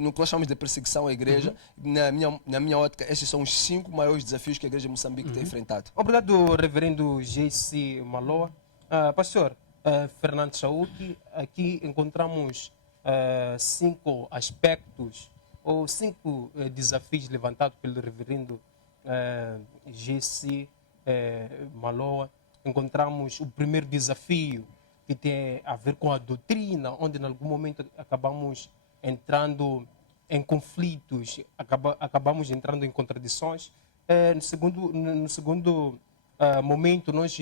no que nós chamamos de perseguição à igreja, na minha ótica, estes são os 5 maiores desafios que a igreja de Moçambique tem enfrentado. Obrigado, reverendo J.C. Maloa. Pastor Fernando Chauque, aqui encontramos 5 aspectos ou 5 desafios levantados pelo reverendo J.C. Maloa. Encontramos o primeiro desafio, que tem a ver com a doutrina, onde em algum momento acabamos entrando em conflitos, acabamos entrando em contradições. No segundo momento, nós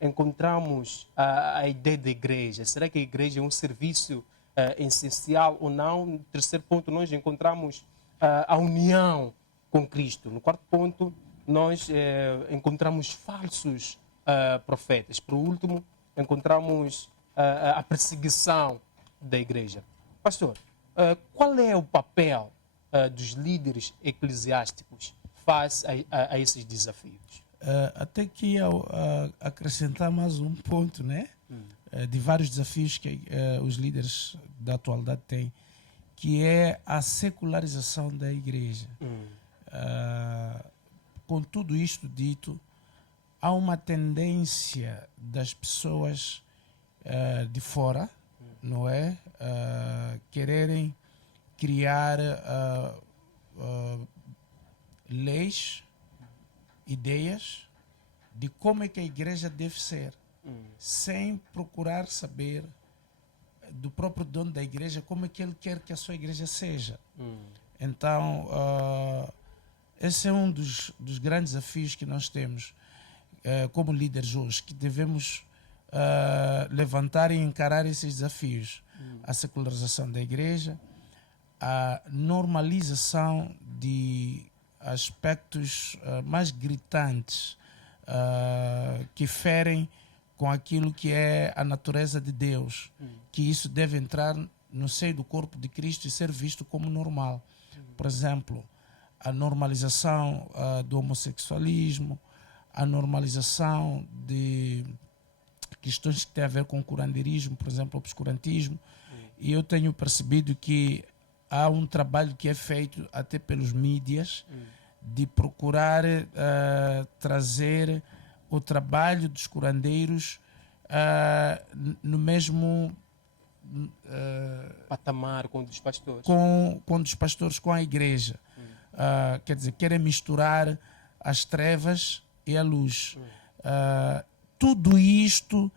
encontramos a ideia da igreja. Será que a igreja é um serviço essencial ou não? No terceiro ponto, nós encontramos a união com Cristo. No quarto ponto, nós encontramos falsos profetas. Por último, encontramos a perseguição da igreja. Pastor, qual é o papel dos líderes eclesiásticos face a esses desafios? Até que acrescentar mais um ponto, né? De vários desafios que os líderes da atualidade têm, que é a secularização da igreja. Com tudo isto dito, há uma tendência das pessoas de fora, não é? Quererem criar leis, ideias de como é que a igreja deve ser, sem procurar saber do próprio dono da igreja como é que ele quer que a sua igreja seja. Então, esse é um dos grandes desafios que nós temos como líderes hoje, que devemos levantar e encarar esses desafios. A secularização da igreja, a normalização de aspectos mais gritantes que ferem com aquilo que é a natureza de Deus, que isso deve entrar no seio do corpo de Cristo e ser visto como normal. Por exemplo, a normalização do homossexualismo, a normalização de questões que têm a ver com o curandeirismo, por exemplo, o obscurantismo. E eu tenho percebido que há um trabalho que é feito até pelos mídias de procurar trazer o trabalho dos curandeiros no mesmo patamar com os pastores. Com os pastores, com a igreja. Quer dizer, querem misturar as trevas e a luz. Tudo isto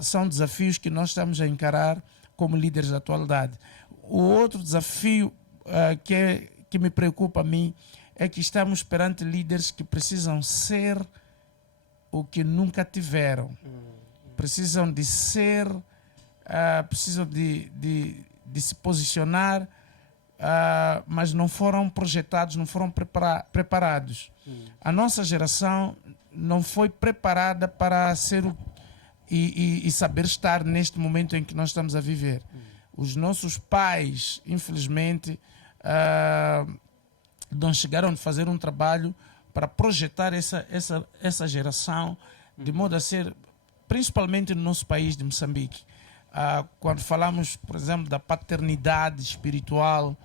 são desafios que nós estamos a encarar como líderes da atualidade. O outro desafio que me preocupa a mim é que estamos perante líderes que precisam ser o que nunca tiveram. Precisam de ser, precisam de se posicionar, mas não foram projetados, não foram preparados. A nossa geração não foi preparada para ser e saber estar neste momento em que nós estamos a viver. Os nossos pais, infelizmente, não chegaram a fazer um trabalho para projetar essa geração, de modo a ser, principalmente no nosso país de Moçambique. Quando falamos, por exemplo, da paternidade espiritual,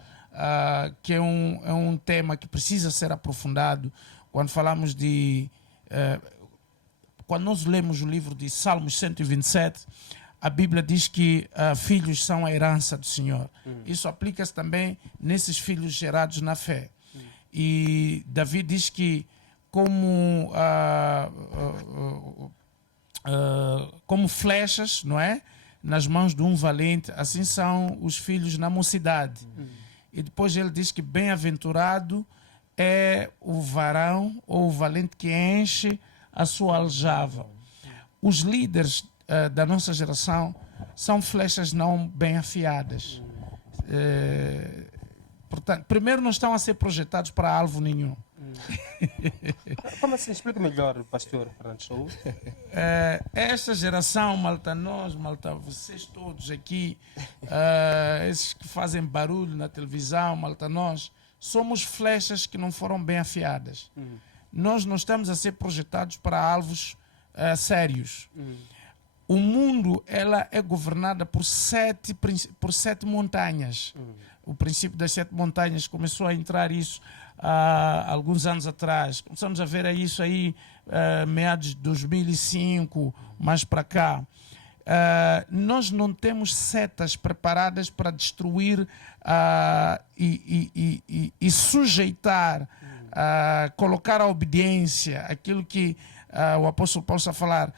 que é um tema que precisa ser aprofundado. Quando falamos de... quando nós lemos o livro de Salmos 127, a Bíblia diz que filhos são a herança do Senhor. Isso aplica-se também nesses filhos gerados na fé. E Davi diz que como flechas, não é? Nas mãos de um valente, assim são os filhos na mocidade. E depois ele diz que bem-aventurado é o varão ou o valente que enche a sua aljava. Os líderes da nossa geração são flechas não bem afiadas. Portanto, primeiro não estão a ser projetados para alvo nenhum. Como assim? Explica melhor, pastor Fernando Show. Esta geração, malta, vocês todos aqui, esses que fazem barulho na televisão, malta, nós somos flechas que não foram bem afiadas. Nós não estamos a ser projetados para alvos sérios. o mundo ela é governada por sete montanhas. O princípio das 7 montanhas começou a entrar isso há alguns anos atrás. Começamos a ver isso aí meados de 2005, mais para cá. Nós não temos setas preparadas para destruir e sujeitar, colocar a obediência, aquilo que o apóstolo Paulo está a falar,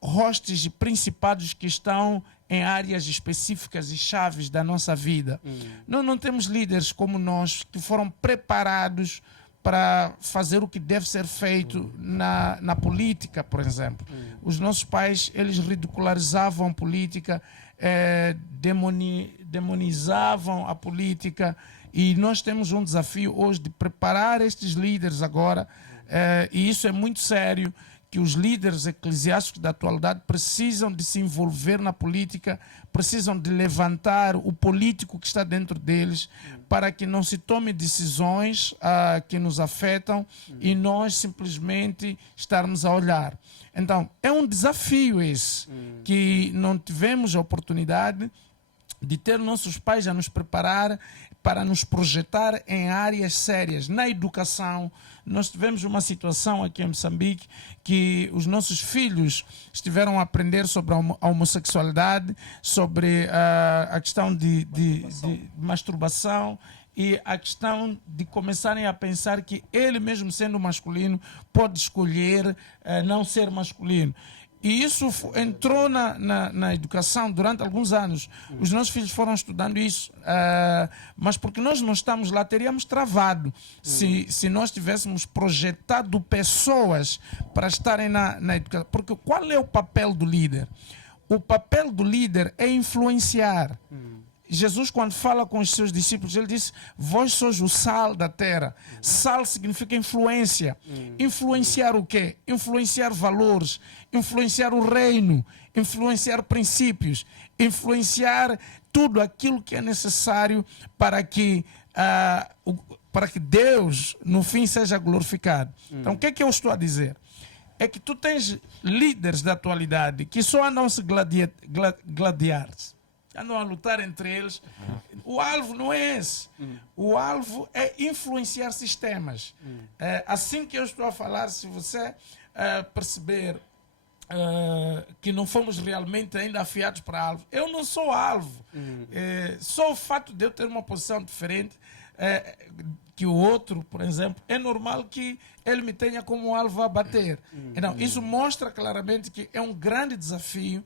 hostes e principados que estão em áreas específicas e chaves da nossa vida. Nós não temos líderes como nós que foram preparados para fazer o que deve ser feito na política, por exemplo. Os nossos pais, eles ridicularizavam a política, demonizavam a política, e nós temos um desafio hoje de preparar estes líderes agora, e isso é muito sério, que os líderes eclesiásticos da atualidade precisam de se envolver na política, precisam de levantar o político que está dentro deles, para que não se tome decisões que nos afetam e nós simplesmente estarmos a olhar. Então, é um desafio esse, que não tivemos a oportunidade de ter nossos pais a nos preparar para nos projetar em áreas sérias. Na educação, nós tivemos uma situação aqui em Moçambique que os nossos filhos estiveram a aprender sobre a homossexualidade, sobre a questão de masturbação e a questão de começarem a pensar que ele mesmo sendo masculino pode escolher não ser masculino. E isso entrou na educação durante alguns anos. Os nossos filhos foram estudando isso, mas porque nós não estamos lá, teríamos travado se nós tivéssemos projetado pessoas para estarem na educação. Porque qual é o papel do líder? O papel do líder é influenciar. Jesus, quando fala com os seus discípulos, ele disse: vós sois o sal da terra. Sal significa influência. Influenciar o quê? Influenciar valores, influenciar o reino, influenciar princípios, influenciar tudo aquilo que é necessário para que Deus, no fim, seja glorificado. Então, o que é que eu estou a dizer? É que tu tens líderes da atualidade que só andam se gladiar, andam a lutar entre eles. O alvo não é esse. O alvo é influenciar sistemas. Assim que eu estou a falar, se você perceber que não fomos realmente ainda afiados para alvo, eu não sou alvo. Só o fato de eu ter uma posição diferente que o outro, por exemplo, é normal que ele me tenha como alvo a bater. Então, isso mostra claramente que é um grande desafio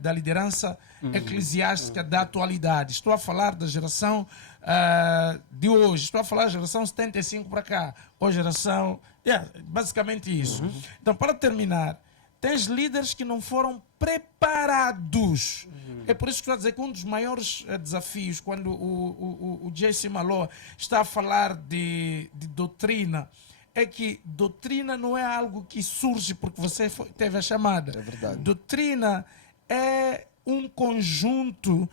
da liderança eclesiástica da atualidade. Estou a falar da geração de hoje, estou a falar da geração 75 para cá, ou geração... basicamente isso. Então, para terminar, tens líderes que não foram preparados. É por isso que estou a dizer que um dos maiores desafios, quando o J.C. Malloy está a falar de doutrina, é que doutrina não é algo que surge porque você teve a chamada. É verdade. Doutrina é um conjunto,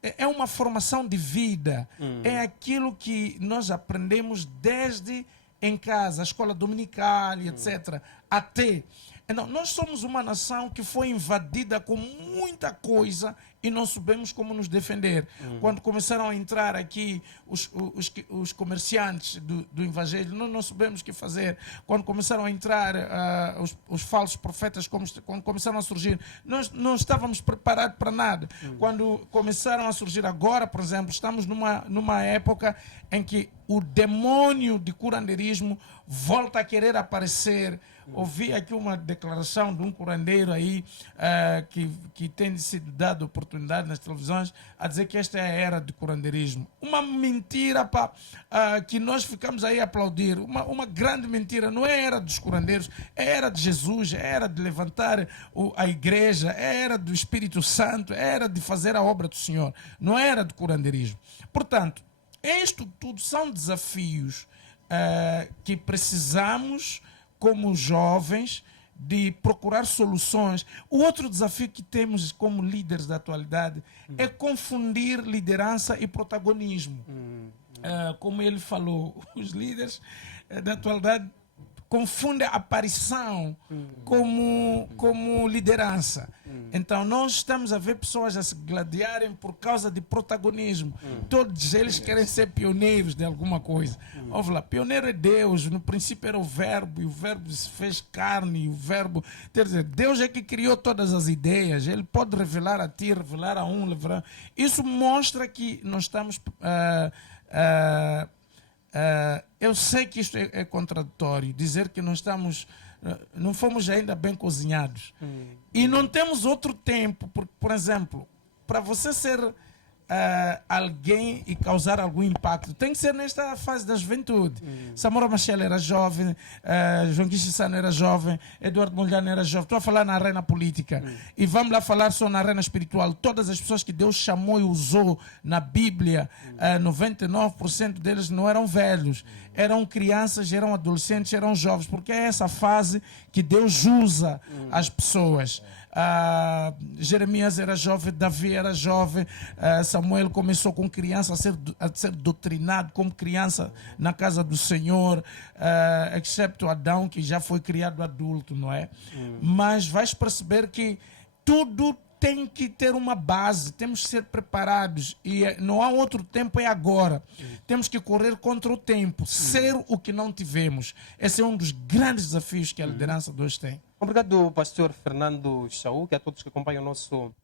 é uma formação de vida. É aquilo que nós aprendemos desde em casa, a escola dominical, etc. Até. Então, nós somos uma nação que foi invadida com muita coisa e não soubemos como nos defender. Quando começaram a entrar aqui os comerciantes do Evangelho, nós não soubemos o que fazer. Quando começaram a entrar os falsos profetas, quando começaram a surgir, nós não estávamos preparados para nada. Quando começaram a surgir agora, por exemplo, estamos numa época em que o demônio de curandeirismo volta a querer aparecer. Ouvi aqui uma declaração de um curandeiro aí que tem sido dado oportunidade nas televisões a dizer que esta é a era de curandeirismo. Uma mentira que nós ficamos aí a aplaudir. Uma grande mentira. Não é a era dos curandeiros, é a era de Jesus, é a era de levantar a igreja, é a era do Espírito Santo, é a era de fazer a obra do Senhor. Não é a era de curandeirismo. Portanto, isto tudo são desafios que precisamos, como jovens, de procurar soluções. O outro desafio que temos como líderes da atualidade é confundir liderança e protagonismo. Como ele falou, os líderes da atualidade confunde a aparição como liderança. Então nós estamos a ver pessoas a se gladiarem por causa de protagonismo. Todos eles querem ser pioneiros de alguma coisa. Ouve lá, pioneiro é Deus, no princípio era o verbo, e o verbo se fez carne, e o verbo... Quer dizer, Deus é que criou todas as ideias, ele pode revelar a ti, revelar a um, revelar... Isso mostra que nós estamos... eu sei que isto é contraditório, dizer que nós estamos, não fomos ainda bem cozinhados. E não temos outro tempo, por exemplo, para você ser alguém e causar algum impacto, tem que ser nesta fase da juventude. Samora Machel era jovem, João Guichissano era jovem, Eduardo Mondlane era jovem. Estou a falar na arena política. E vamos lá falar só na arena espiritual. Todas as pessoas que Deus chamou e usou na Bíblia, 99% deles não eram velhos. Eram crianças, eram adolescentes, eram jovens, porque é essa fase que Deus usa as pessoas. Jeremias era jovem, Davi era jovem, Samuel começou com criança a ser doutrinado como criança na casa do Senhor, excepto Adão, que já foi criado adulto, não é? Mas vais perceber que tudo tem que ter uma base, temos que ser preparados e não há outro tempo, é agora. Temos que correr contra o tempo, ser o que não tivemos. Esse é um dos grandes desafios que a liderança de hoje tem. Obrigado, pastor Fernando Chauk, a todos que acompanham o nosso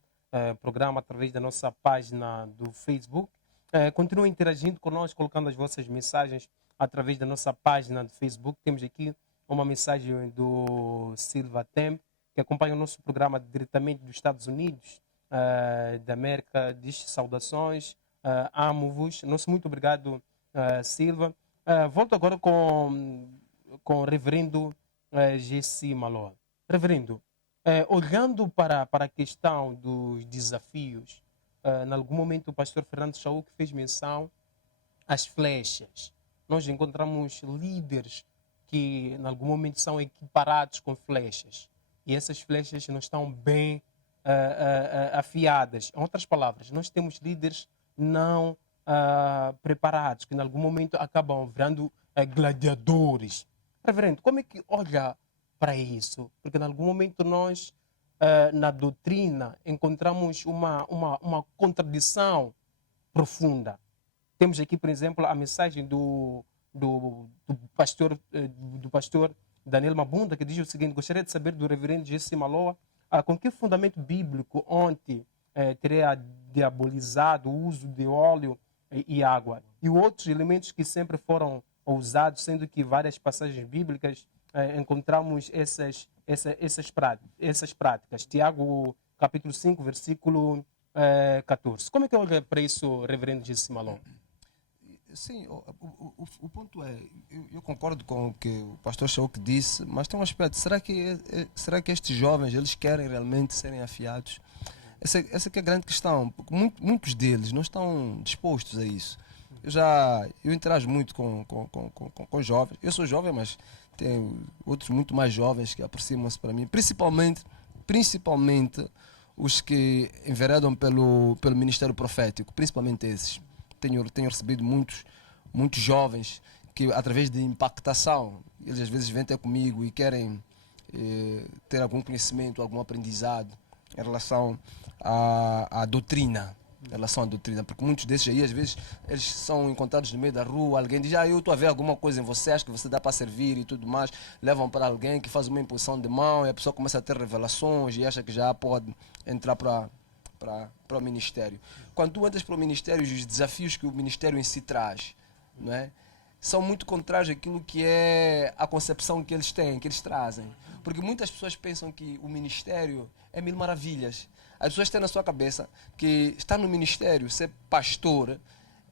programa através da nossa página do Facebook. Continuem interagindo conosco, colocando as vossas mensagens através da nossa página do Facebook. Temos aqui uma mensagem do Silva Tem, que acompanha o nosso programa diretamente dos Estados Unidos da América. Diz saudações, amo-vos. Nosso muito obrigado, Silva. Volto agora com o reverendo G.C. Maloa. Reverendo, olhando para a questão dos desafios, em algum momento o pastor Fernando Chauk fez menção às flechas. Nós encontramos líderes que em algum momento são equiparados com flechas. E essas flechas não estão bem afiadas. Em outras palavras, nós temos líderes não preparados, que em algum momento acabam virando gladiadores. Reverendo, como é que olha para isso? Porque em algum momento nós, na doutrina, encontramos uma contradição profunda. Temos aqui, por exemplo, a mensagem do pastor Daniel Mabunda, que diz o seguinte: gostaria de saber do reverendo G.C. Maloa com que fundamento bíblico ontem teria diabolizado o uso de óleo e água e outros elementos que sempre foram usados, sendo que várias passagens bíblicas encontramos essas práticas. Tiago, capítulo 5, versículo 14. Como é que olha para isso, reverendo G.C. Maloa? Sim, o ponto é, eu concordo com o que o pastor Chauk disse, mas tem um aspecto: será que estes jovens, eles querem realmente serem afiados? Essa que é a grande questão, porque muitos deles não estão dispostos a isso. Eu interajo muito com jovens. Eu sou jovem, mas tem outros muito mais jovens que aproximam-se para mim, principalmente os que enveredam pelo ministério profético, principalmente esses. Tenho recebido muitos jovens que, através de impactação, eles às vezes vêm até comigo e querem ter algum conhecimento, algum aprendizado em relação à doutrina. Porque muitos desses aí, às vezes, eles são encontrados no meio da rua, alguém diz: eu estou a ver alguma coisa em você, acho que você dá para servir e tudo mais. Levam para alguém que faz uma imposição de mão e a pessoa começa a ter revelações e acha que já pode entrar para o ministério. Quando tu entras para o ministério, os desafios que o ministério em si traz, não é, são muito contrários àquilo que é a concepção que eles têm, que eles trazem. Porque muitas pessoas pensam que o ministério é mil maravilhas. As pessoas têm na sua cabeça que estar no ministério, ser pastor,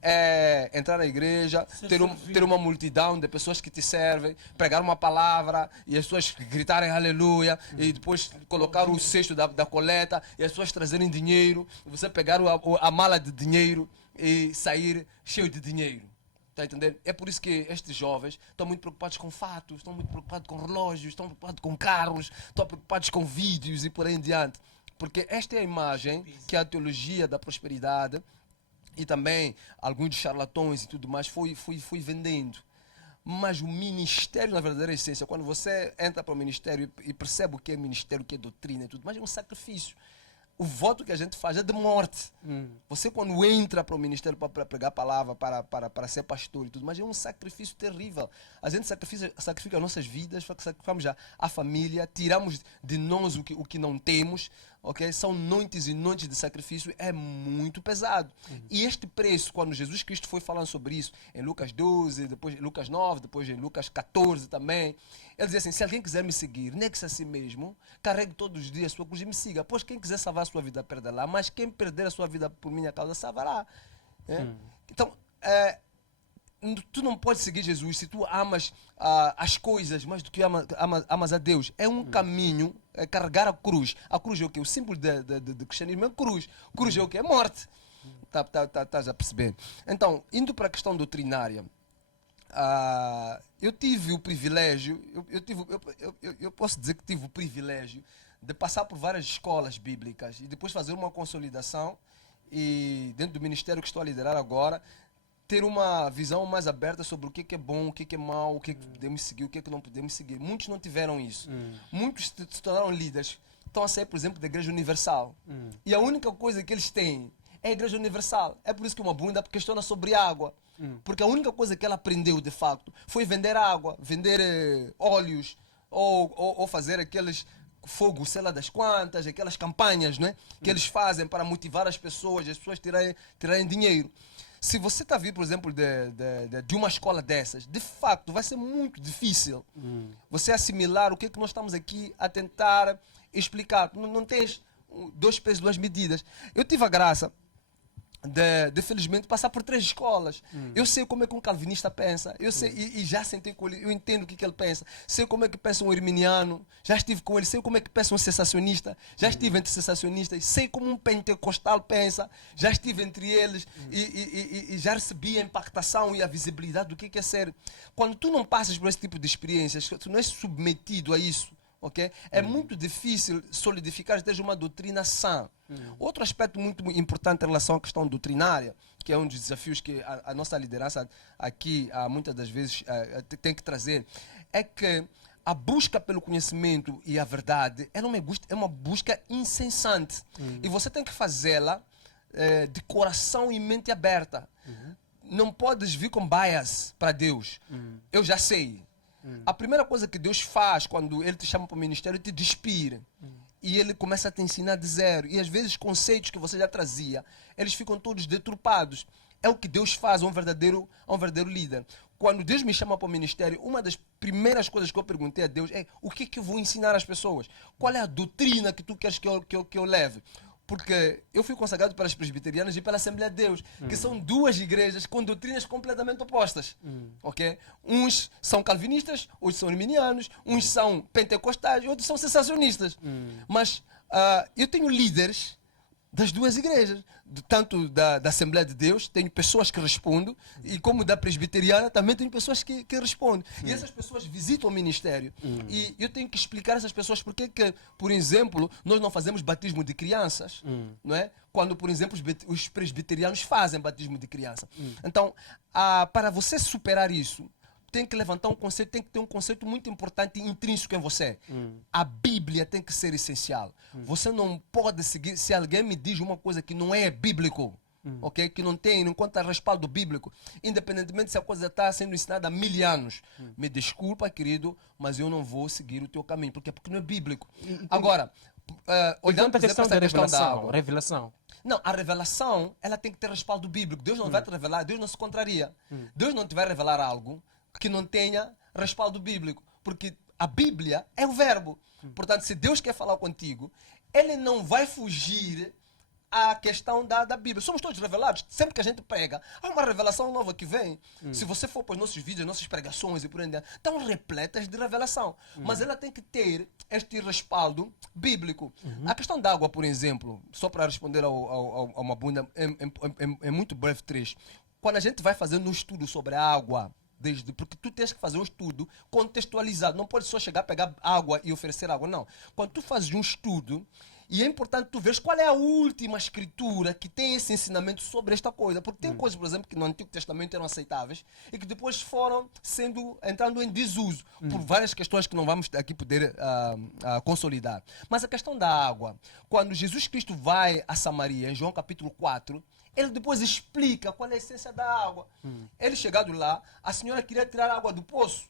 é entrar na igreja, ter uma multidão de pessoas que te servem, pregar uma palavra e as pessoas gritarem aleluia, e depois colocar o cesto da coleta e as pessoas trazerem dinheiro, você pegar a mala de dinheiro e sair cheio de dinheiro. Está entendendo? É por isso que estes jovens estão muito preocupados com fatos, estão muito preocupados com relógios, estão preocupados com carros, estão preocupados com vídeos e por aí em diante. Porque esta é a imagem que a teologia da prosperidade e também alguns charlatões e tudo mais foi vendendo. Mas o ministério, na verdadeira essência, quando você entra para o ministério e percebe o que é ministério, o que é doutrina e tudo, mas é um sacrifício. O voto que a gente faz é de morte. Você, quando entra para o ministério para pregar a palavra, para ser pastor e tudo, mas é um sacrifício terrível. A gente sacrifica as nossas vidas, sacrificamos a família, tiramos de nós o que não temos. Okay? São noites e noites de sacrifício, é muito pesado. E este preço, quando Jesus Cristo foi falando sobre isso, em Lucas 12, depois em Lucas 9, depois em Lucas 14 também, ele dizia assim: se alguém quiser me seguir, negue-se a si mesmo, carregue todos os dias a sua cruz e me siga. Pois quem quiser salvar a sua vida, perderá, mas quem perder a sua vida por minha causa, salvará. Então, tu não podes seguir Jesus se tu amas as coisas mais do que amas a Deus. É um caminho, é carregar a cruz. A cruz é o quê? O símbolo de cristianismo é cruz. Cruz é o quê? É morte. Estás a perceber? Então, indo para a questão doutrinária, eu tive o privilégio, eu posso dizer que tive o privilégio de passar por várias escolas bíblicas e depois fazer uma consolidação e dentro do ministério que estou a liderar agora, ter uma visão mais aberta sobre o que é bom, o que é mau, o que podemos seguir, o que não podemos seguir. Muitos não tiveram isso. Muitos se tornaram líderes. Estão a sair, por exemplo, da Igreja Universal. E a única coisa que eles têm é a Igreja Universal. É por isso que uma bunda questiona sobre água. Porque a única coisa que ela aprendeu, de facto, foi vender água, vender óleos, ou fazer aqueles fogo, sei lá das quantas, aquelas campanhas, né, que eles fazem para motivar as pessoas tirarem dinheiro. Se você está vindo, por exemplo, de uma escola dessas, de facto, vai ser muito difícil você assimilar o que nós estamos aqui a tentar explicar. Não tens dois pesos, duas medidas. Eu tive a graça de felizmente passar por 3 escolas. Eu sei como é que um calvinista pensa, eu sei, e já sentei com ele, eu entendo o que ele pensa, sei como é que pensa um arminiano, já estive com ele, sei como é que pensa um sensacionista, já estive entre sensacionistas, sei como um pentecostal pensa, já estive entre eles e já recebi a impactação e a visibilidade do que é ser. Quando tu não passas por esse tipo de experiências, tu não és submetido a isso, okay? É muito difícil solidificar desde uma doutrina sã. Outro aspecto muito importante em relação à questão doutrinária, que é um dos desafios que a nossa liderança aqui muitas das vezes tem que trazer, é que a busca pelo conhecimento e a verdade é uma busca incessante. E você tem que fazê-la de coração e mente aberta. Não podes vir com bias para Deus. Eu já sei. A primeira coisa que Deus faz quando Ele te chama para o ministério é te despir. E Ele começa a te ensinar de zero. E às vezes conceitos que você já trazia, eles ficam todos deturpados. É o que Deus faz a um verdadeiro líder. Quando Deus me chama para o ministério, uma das primeiras coisas que eu perguntei a Deus é: o que eu vou ensinar às pessoas? Qual é a doutrina que tu queres que eu leve? Porque eu fui consagrado pelas presbiterianas e pela Assembleia de Deus, que são 2 igrejas com doutrinas completamente opostas. Okay? Uns são calvinistas, outros são arminianos, uns são pentecostais, outros são sensacionistas. Mas eu tenho líderes das 2 igrejas, tanto da Assembleia de Deus, tenho pessoas que respondem, e como da presbiteriana também tenho pessoas que respondem. E essas pessoas visitam o ministério. E eu tenho que explicar a essas pessoas porque que, por exemplo, nós não fazemos batismo de crianças, não é? Quando, por exemplo, os presbiterianos fazem batismo de criança. Então, para você superar isso, tem que levantar um conceito, tem que ter um conceito muito importante e intrínseco em você. A Bíblia tem que ser essencial. Você não pode seguir, se alguém me diz uma coisa que não é bíblico, okay? Que não conta respaldo bíblico, independentemente se a coisa está sendo ensinada há 1000 anos. Me desculpa, querido, mas eu não vou seguir o teu caminho, porque não é bíblico. Agora, olhando para essa questão da água, revelação. não, a revelação, ela tem que ter respaldo bíblico. Deus não vai te revelar, Deus não se contraria. Deus não te vai revelar algo que não tenha respaldo bíblico. Porque a Bíblia é o verbo. Portanto, se Deus quer falar contigo, Ele não vai fugir à questão da Bíblia. Somos todos revelados. Sempre que a gente prega, há uma revelação nova que vem. Se você for para os nossos vídeos, nossas pregações e por aí adiante, estão repletas de revelação. Mas ela tem que ter este respaldo bíblico. A questão da água, por exemplo, só para responder a uma bunda, é muito breve trecho. Quando a gente vai fazendo um estudo sobre a água, porque tu tens que fazer um estudo contextualizado, não pode só chegar, pegar água e oferecer água, não. Quando tu fazes um estudo E é importante tu ver qual é a última escritura que tem esse ensinamento sobre esta coisa. Porque tem coisas, por exemplo, que no Antigo Testamento eram aceitáveis e que depois foram entrando em desuso por várias questões que não vamos aqui poder consolidar. Mas a questão da água, quando Jesus Cristo vai a Samaria, em João capítulo 4, ele depois explica qual é a essência da água. Ele chegado lá, a senhora queria tirar a água do poço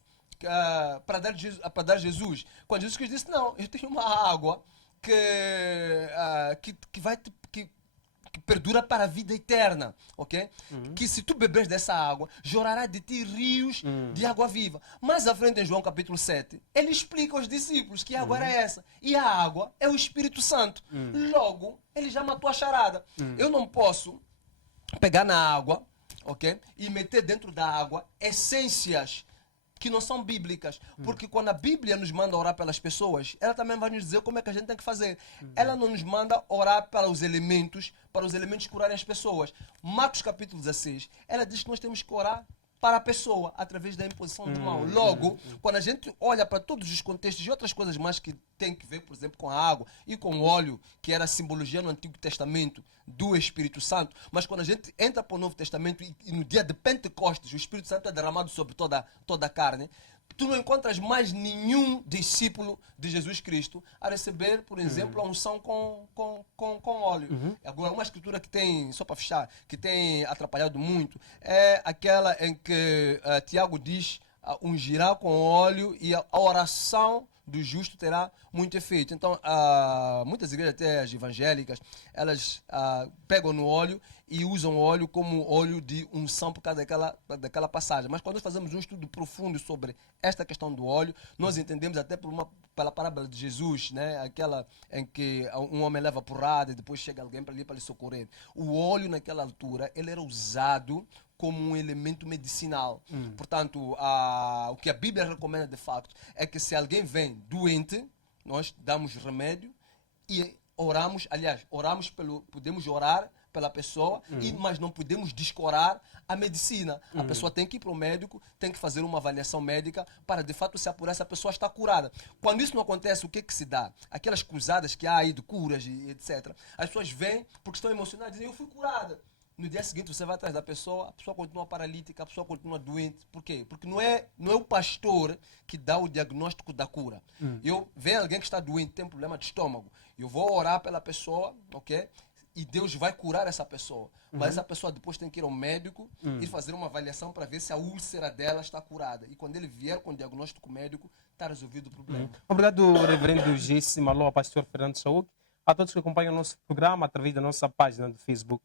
para dar Jesus. Quando Jesus Cristo disse, não, eu tenho uma água que perdura para a vida eterna, ok? Que se tu beberes dessa água, jorará de ti rios de água viva. Mais à frente, em João capítulo 7, ele explica aos discípulos que a água era essa. E a água é o Espírito Santo. Logo, ele já matou a charada. Eu não posso pegar na água, ok? E meter dentro da água essências que não são bíblicas. Porque quando a Bíblia nos manda orar pelas pessoas, ela também vai nos dizer como é que a gente tem que fazer. Ela não nos manda orar para os elementos curarem as pessoas. Marcos capítulo 16, ela diz que nós temos que orar para a pessoa, através da imposição de mão. Logo, quando a gente olha para todos os contextos e outras coisas mais que tem que ver, por exemplo, com a água e com o óleo, que era a simbologia no Antigo Testamento do Espírito Santo, mas quando a gente entra para o Novo Testamento e no dia de Pentecostes o Espírito Santo é derramado sobre toda a carne, tu não encontras mais nenhum discípulo de Jesus Cristo a receber, por exemplo, a unção com óleo. Agora, uma escritura que tem, só para fechar, que tem atrapalhado muito, é aquela em que Tiago diz, ungirá com óleo e a oração do justo terá muito efeito. Então, muitas igrejas, até as evangélicas, elas pegam no óleo e usam o óleo como óleo de unção por causa daquela passagem. Mas quando nós fazemos um estudo profundo sobre esta questão do óleo, nós entendemos até pela parábola de Jesus, né? Aquela em que um homem leva porrada e depois chega alguém para lhe socorrer. O óleo naquela altura, ele era usado como um elemento medicinal. Portanto, o que a Bíblia recomenda de facto é que se alguém vem doente, nós damos remédio e oramos, podemos orar pela pessoa, mas não podemos descurar a medicina. A pessoa tem que ir para o médico, tem que fazer uma avaliação médica para de fato se apurar se a pessoa está curada. Quando isso não acontece, o que se dá? Aquelas cruzadas que há aí de curas e etc. As pessoas vêm porque estão emocionadas e dizem, eu fui curada. No dia seguinte você vai atrás da pessoa, a pessoa continua paralítica, a pessoa continua doente. Por quê? Porque não é o pastor que dá o diagnóstico da cura. Vem alguém que está doente, tem problema de estômago, eu vou orar pela pessoa, ok? E Deus vai curar essa pessoa. Mas essa pessoa depois tem que ir ao médico e fazer uma avaliação para ver se a úlcera dela está curada. E quando ele vier com o diagnóstico médico, está resolvido o problema. Obrigado, reverendo J.C. Maloa, pastor Fernando Saúde, a todos que acompanham o nosso programa através da nossa página do Facebook.